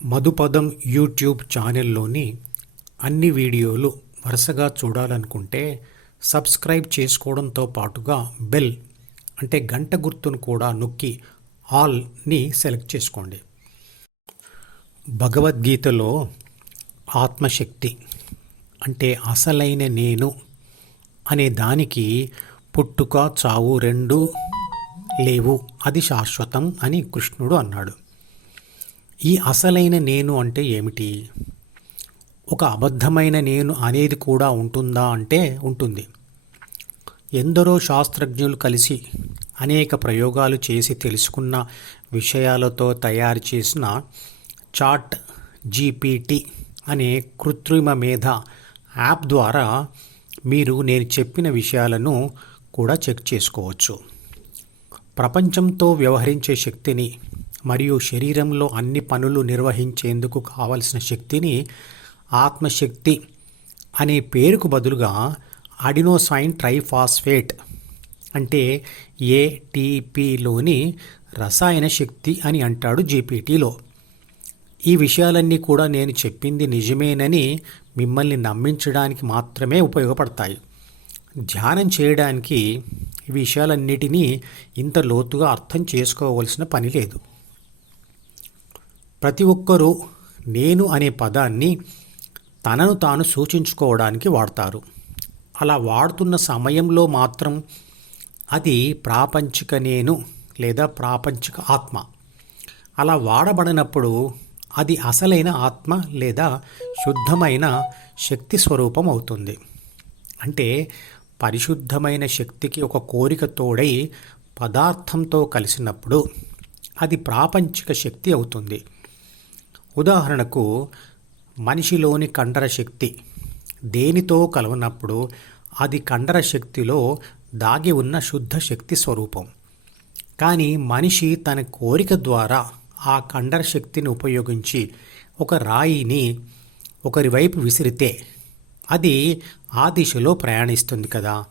మధుపదం YouTube ఛానల్లోని అన్ని వీడియోలు వరుసగా చూడాలనుకుంటే సబ్స్క్రైబ్ చేసుకోవడంతో పాటుగా బెల్ అంటే గంట గుర్తును కూడా నొక్కి ఆల్ని సెలెక్ట్ చేసుకోండి. భగవద్గీతలో ఆత్మశక్తి అంటే అసలైన నేను అనే దానికి పుట్టుక చావు రెండు లేవు అది శాశ్వతం అని కృష్ణుడు అన్నాడు. ఈ అసలైన నేను అంటే ఏమిటి? ఒక అబద్ధమైన నేను అనేది కూడా ఉంటుందా అంటే ఉంటుంది. ఎందరో శాస్త్రజ్ఞులు కలిసి అనేక ప్రయోగాలు చేసి తెలుసుకున్న విషయాలతో తయారు చేసిన చాట్ జీపీటీ అనే కృత్రిమ మేధ యాప్ ద్వారా మీరు నేను చెప్పిన విషయాలను కూడా చెక్ చేసుకోవచ్చు. ప్రపంచంతో వ్యవహరించే శక్తిని మరియు శరీరంలో అన్ని పనులు నిర్వహించేందుకు కావలసిన శక్తిని ఆత్మశక్తి అనే పేరుకు బదులుగా అడినోసైన్ ట్రైఫాస్ఫేట్ అంటే ఏటీపీలోని రసాయన శక్తి అని అంటాడు జీపీటీలో ఈ విషయాలన్నీ కూడా నేను చెప్పింది నిజమేనని మిమ్మల్ని నమ్మించడానికి మాత్రమే ఉపయోగపడతాయి. ధ్యానం చేయడానికి ఈ విషయాలన్నిటినీ ఇంత లోతుగా అర్థం చేసుకోవలసిన పని లేదు. ప్రతి ఒక్కరూ నేను అనే పదాన్ని తనను తాను సూచించుకోవడానికి వాడతారు. అలా వాడుతున్న సమయంలో మాత్రం అది ప్రాపంచిక నేను లేదా ప్రాపంచిక ఆత్మ. అలా వాడబడినప్పుడు అది అసలైన ఆత్మ లేదా శుద్ధమైన శక్తి స్వరూపం అవుతుంది. అంటే పరిశుద్ధమైన శక్తికి ఒక కోరిక తోడై పదార్థంతో కలిసినప్పుడు అది ప్రాపంచిక శక్తి అవుతుంది. ఉదాహరణకు మనిషిలోని కండర శక్తి. దేనితో కలవనప్పుడు అది కండర శక్తిలో దాగి ఉన్న శుద్ధ శక్తి స్వరూపం. కానీ మనిషి తన కోరిక ద్వారా ఆ కండర శక్తిని ఉపయోగించి ఒక రాయిని ఒకరి వైపు విసిరితే అది ఆ దిశలో ప్రయాణిస్తుంది కదా.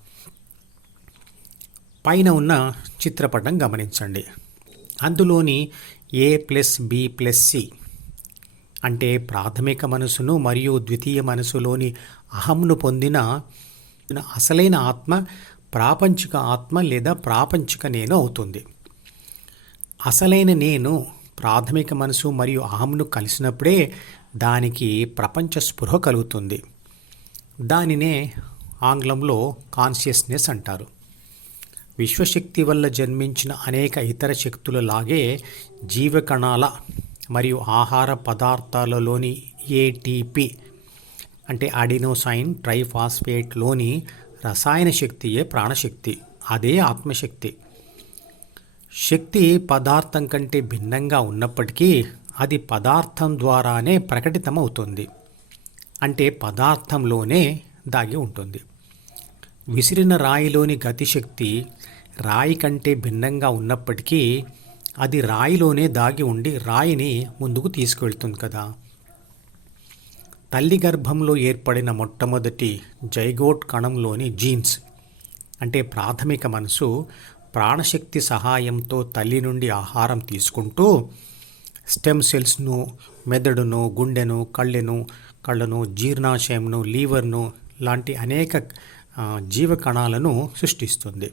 పైన ఉన్న చిత్రపటం గమనించండి. అందులోని A plus B plus C అంటే ప్రాథమిక మనసును మరియు ద్వితీయ మనసులోని అహంను పొందిన అసలైన ఆత్మ ప్రాపంచిక ఆత్మ లేదా ప్రాపంచిక నేను అవుతుంది. అసలైన నేను ప్రాథమిక మనసు మరియు అహంను కలిసినప్పుడే దానికి ప్రపంచ స్పృహ కలుగుతుంది. దానినే ఆంగ్లంలో కాన్షియస్నెస్ అంటారు. విశ్వశక్తి వల్ల జన్మించిన అనేక ఇతర శక్తులలాగే జీవకణాల మరియు ఆహార పదార్థాలలోని ఏటీపీ అంటే అడినోసైన్ ట్రైఫాస్ఫేట్లోని రసాయన శక్తియే ప్రాణశక్తి అదే ఆత్మశక్తి. శక్తి పదార్థం కంటే భిన్నంగా ఉన్నప్పటికీ అది పదార్థం ద్వారానే ప్రకటితమవుతుంది. అంటే పదార్థంలోనే దాగి ఉంటుంది. విసిరిన రాయిలోని గతిశక్తి రాయి కంటే భిన్నంగా ఉన్నప్పటికీ అది రాయిలోనే దాగి ఉండి రాయిని ముందుకు తీసుకువెళ్తుంది కదా. తల్లి గర్భంలో ఏర్పడిన మొట్టమొదటి జైగోట్ కణంలోని జీన్స్ అంటే ప్రాథమిక మనసు ప్రాణశక్తి సహాయంతో తల్లి నుండి ఆహారం తీసుకుంటూ స్టెమ్ సెల్స్ను మెదడును గుండెను కళ్ళెను కళ్ళను జీర్ణాశయంను లీవర్ను లాంటి అనేక జీవకణాలను సృష్టిస్తుంది.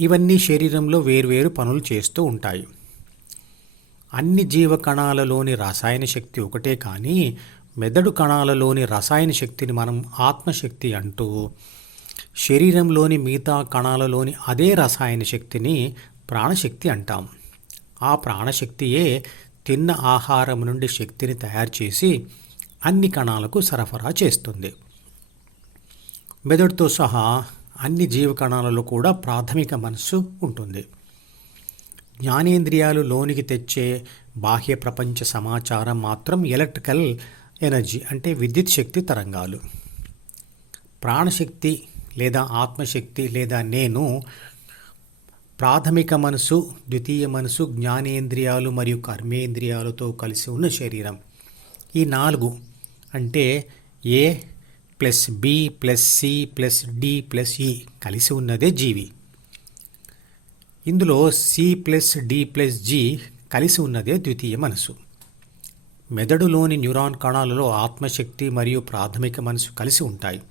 ఇవన్నీ శరీరంలో వేర్వేరు పనులు చేస్తూ ఉంటాయి. అన్ని జీవ కణాలలోని రసాయన శక్తి ఒకటే కానీ మెదడు కణాలలోని రసాయన శక్తిని మనం ఆత్మశక్తి అంటూ శరీరంలోని మిగతా కణాలలోని అదే రసాయన శక్తిని ప్రాణశక్తి అంటాం. ఆ ప్రాణశక్తియే తిన్న ఆహారం నుండి శక్తిని తయారు చేసి అన్ని కణాలకు సరఫరా చేస్తుంది. మెదడుతో సహా అన్ని జీవకణాలలో కూడా ప్రాథమిక మనస్సు ఉంటుంది. జ్ఞానేంద్రియాలు లోనికి తెచ్చే బాహ్య ప్రపంచ సమాచారం మాత్రం ఎలక్ట్రికల్ ఎనర్జీ అంటే విద్యుత్ శక్తి తరంగాలు. ప్రాణశక్తి లేదా ఆత్మశక్తి లేదా నేను ప్రాథమిక మనసు ద్వితీయ మనసు జ్ఞానేంద్రియాలు మరియు కర్మేంద్రియాలతో కలిసి ఉన్న శరీరం. ఈ నాలుగు అంటే A plus B plus C plus D plus E కలిసి ఉన్నదే జీవి. ఇందులో C plus D plus G కలిసి ఉన్నదే ద్వితీయ మనసు మెదడులోని న్యూరాన్ కణాలలో ఆత్మశక్తి మరియు ప్రాథమిక మనసు కలిసి ఉంటాయి.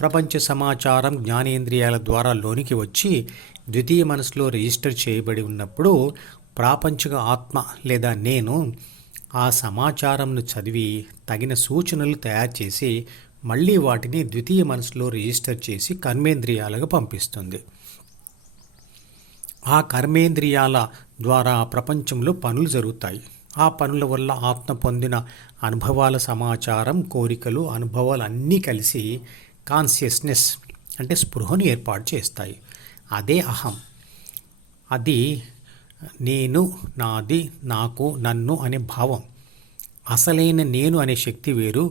ప్రపంచ సమాచారం జ్ఞానేంద్రియాల ద్వారా లోనికి వచ్చి ద్వితీయ మనసులో రిజిస్టర్ చేయబడి ఉన్నప్పుడు ప్రాపంచిక ఆత్మ లేదా నేను ఆ సమాచారంను చదివి తగిన సూచనలు తయారు చేసి మళ్ళీ వాటిని ద్వితీయ మనసులో రిజిస్టర్ చేసి కర్మేంద్రియాలకు పంపిస్తుంది. ఆ కర్మేంద్రియాల ద్వారా ప్రపంచంలో పనులు జరుగుతాయి. ఆ పనుల వల్ల ఆత్మ పొందిన అనుభవాల సమాచారం కోరికలు అనుభవాలు అన్నీ కలిసి కాన్షియస్నెస్ అంటే స్పృహను ఏర్పాటు చేస్తాయి. అదే అహం. అది నేను నాది నాకు నన్ను అనే భావం. అసలైన నేను అనే శక్తి వేరు.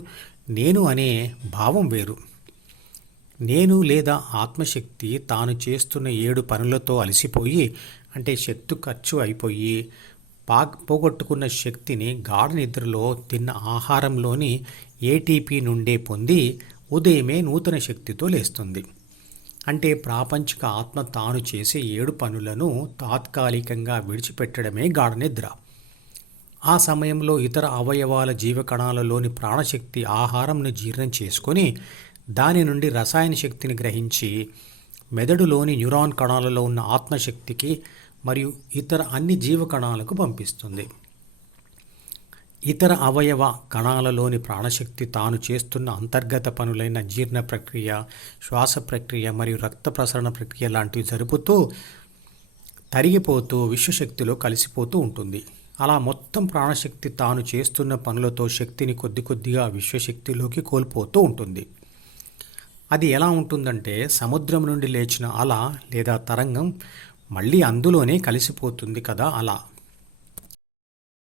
నేను అనే భావం వేరు. నేను లేదా ఆత్మశక్తి తాను చేస్తున్న ఏడు పనులతో అలసిపోయి అంటే శక్తి ఖర్చు అయిపోయి పా పోగొట్టుకున్న శక్తిని గాఢ నిద్రలో తిన్న ఆహారంలోని ఏటీపీ నుండే పొంది ఉదయమే నూతన శక్తితో లేస్తుంది. అంటే ప్రాపంచిక ఆత్మ తాను చేసే ఏడు పనులను తాత్కాలికంగా విడిచిపెట్టడమే గాఢ నిద్ర. ఆ సమయంలో ఇతర అవయవాల జీవకణాలలోని ప్రాణశక్తి ఆహారంను జీర్ణం చేసుకొని దాని నుండి రసాయన శక్తిని గ్రహించి మెదడులోని న్యూరాన్ కణాలలో ఉన్న ఆత్మశక్తికి మరియు ఇతర అన్ని జీవకణాలకు పంపిస్తుంది. ఇతర అవయవ కణాలలోని ప్రాణశక్తి తాను చేస్తున్న అంతర్గత పనులైన జీర్ణ ప్రక్రియ శ్వాస ప్రక్రియ మరియు రక్త ప్రసరణ ప్రక్రియ లాంటివి జరుపుతూ తరిగిపోతూ విశ్వశక్తిలో కలిసిపోతూ ఉంటుంది. అలా మొత్తం ప్రాణశక్తి తాను చేస్తున్న పనులతో శక్తిని కొద్ది కొద్దిగా విశ్వశక్తిలోకి కోల్పోతూ ఉంటుంది. అది ఎలా ఉంటుందంటే సముద్రం నుండి లేచిన అల లేదా తరంగం మళ్ళీ అందులోనే కలిసిపోతుంది కదా అలా.